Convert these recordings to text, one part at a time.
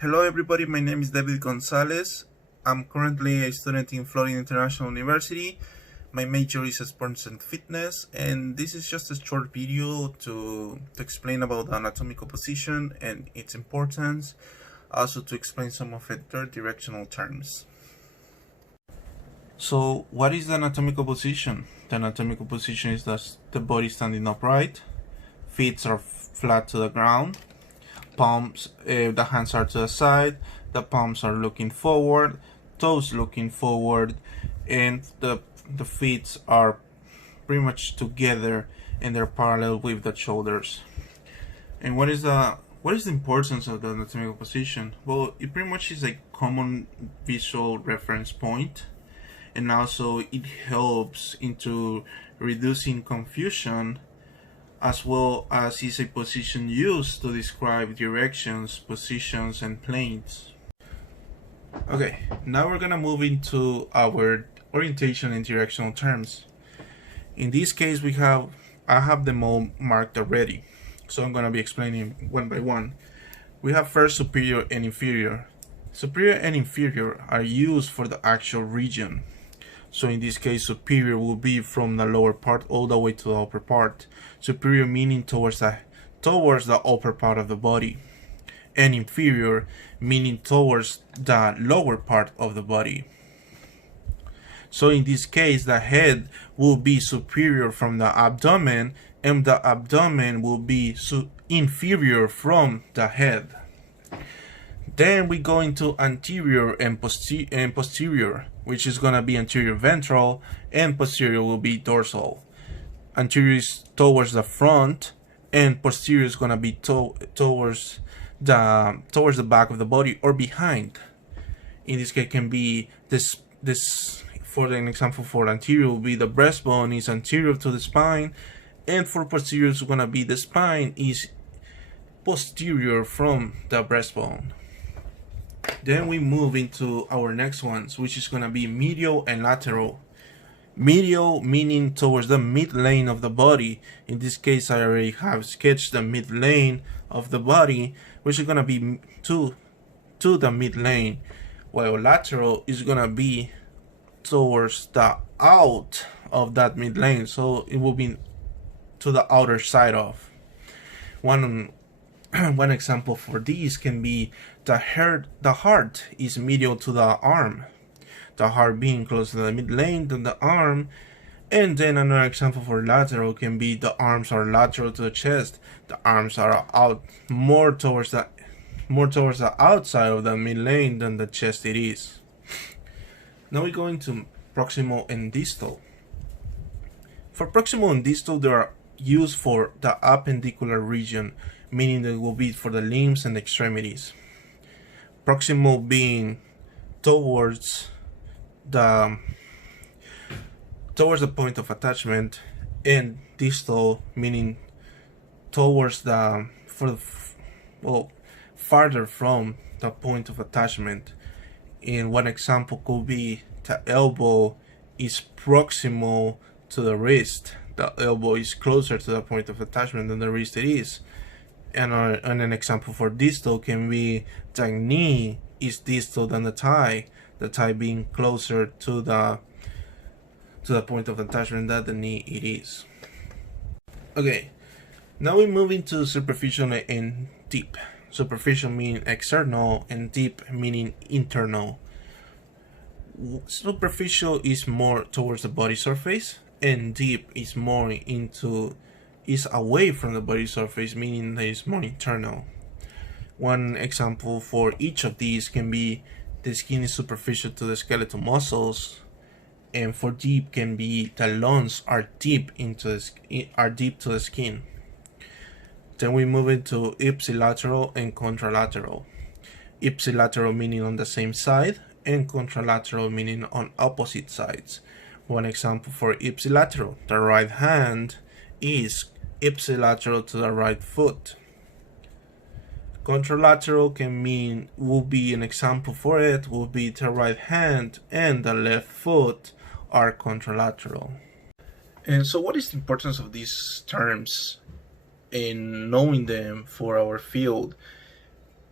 Hello everybody, my name is David Gonzalez. I'm currently a student in Florida International University. My major is sports and fitness, and this is just a short video to explain about the anatomical position and its importance, also to explain some of their directional terms. So what is the anatomical position? The anatomical position is the body standing upright, feet are flat to the ground, palms, the hands are to the side, the palms are looking forward, toes looking forward, and the feet are pretty much together and they're parallel with the shoulders. And what is the importance of the anatomical position? Well, it pretty much is a common visual reference point, and also it helps into reducing confusion, as well as is a position used to describe directions, positions, and planes. Okay, now we're gonna move into our orientation and directional terms. In this case, I have them all marked already, so I'm gonna be explaining one by one. We have first superior and inferior. Superior and inferior are used for the actual region. So in this case, superior will be from the lower part all the way to the upper part. Superior meaning towards the upper part of the body, and inferior meaning towards the lower part of the body. So in this case, the head will be superior from the abdomen, and the abdomen will be inferior from the head. Then we go into anterior and posterior, which is going to be anterior ventral, and posterior will be dorsal. Anterior is towards the front, and posterior is going to be towards the back of the body or behind. In this case, can be this for an example. For anterior will be the breastbone is anterior to the spine, and for posterior is going to be the spine is posterior from the breastbone. Then we move into our next ones, which is going to be medial and lateral. Medial meaning towards the mid lane of the body. In this case, I already have sketched the mid lane of the body, which is going to be to the mid lane, while lateral is going to be towards the out of that mid lane, so it will be to the outer side of. One example for these can be the heart is medial to the arm, the heart being close to the mid lane than the arm. And then another example for lateral can be the arms are lateral to the chest, the arms are out more towards the outside of the mid lane than the chest it is. Now we go into proximal and distal. For proximal and distal, they are used for the appendicular region, meaning that it will be for the limbs and extremities. Proximal being towards the point of attachment, and distal meaning towards farther from the point of attachment. In one example could be the elbow is proximal to the wrist. The elbow is closer to the point of attachment than the wrist it is. And an example for distal can be the knee is distal than the thigh being closer to the point of attachment that the knee it is. Okay, now we move into superficial and deep. Superficial meaning external, and deep meaning internal. Superficial is more towards the body surface, and deep is more is away from the body surface, meaning that it's more internal. One example for each of these can be the skin is superficial to the skeletal muscles, and for deep can be the lungs are deep to the skin. Then we move into ipsilateral and contralateral. Ipsilateral meaning on the same side, and contralateral meaning on opposite sides. One example for ipsilateral, the right hand is ipsilateral to the right foot. Contralateral will be an example for it, will be the right hand and the left foot are contralateral. And so what is the importance of these terms in knowing them for our field?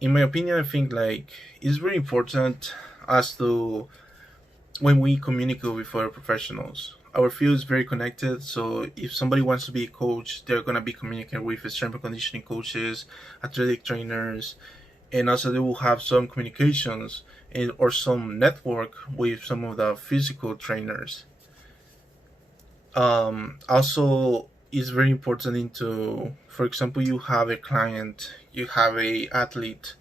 in my opinion, I think like it's very important as to when we communicate with other professionals. Our field is very connected, so if somebody wants to be a coach, they're gonna be communicating with strength and conditioning coaches, athletic trainers, and also they will have some communications or some network with some of the physical trainers. Also, it's very important into, for example, you have a client, you have a athlete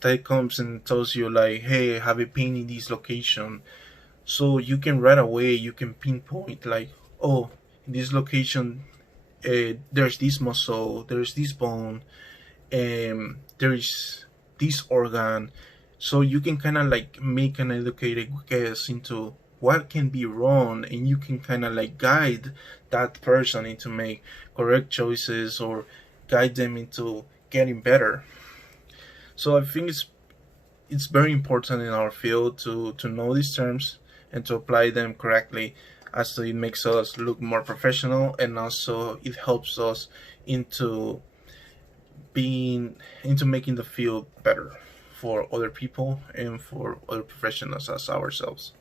that comes and tells you like, hey, I have a pain in this location, so you can right away you can pinpoint like, oh, in this location, there's this muscle, there's this bone, there's this organ, so you can kind of like make an educated guess into what can be wrong, and you can kind of like guide that person into make correct choices or guide them into getting better. So I think it's very important in our field to know these terms and to apply them correctly, as it makes us look more professional, and also it helps us into being into making the field better for other people and for other professionals as ourselves.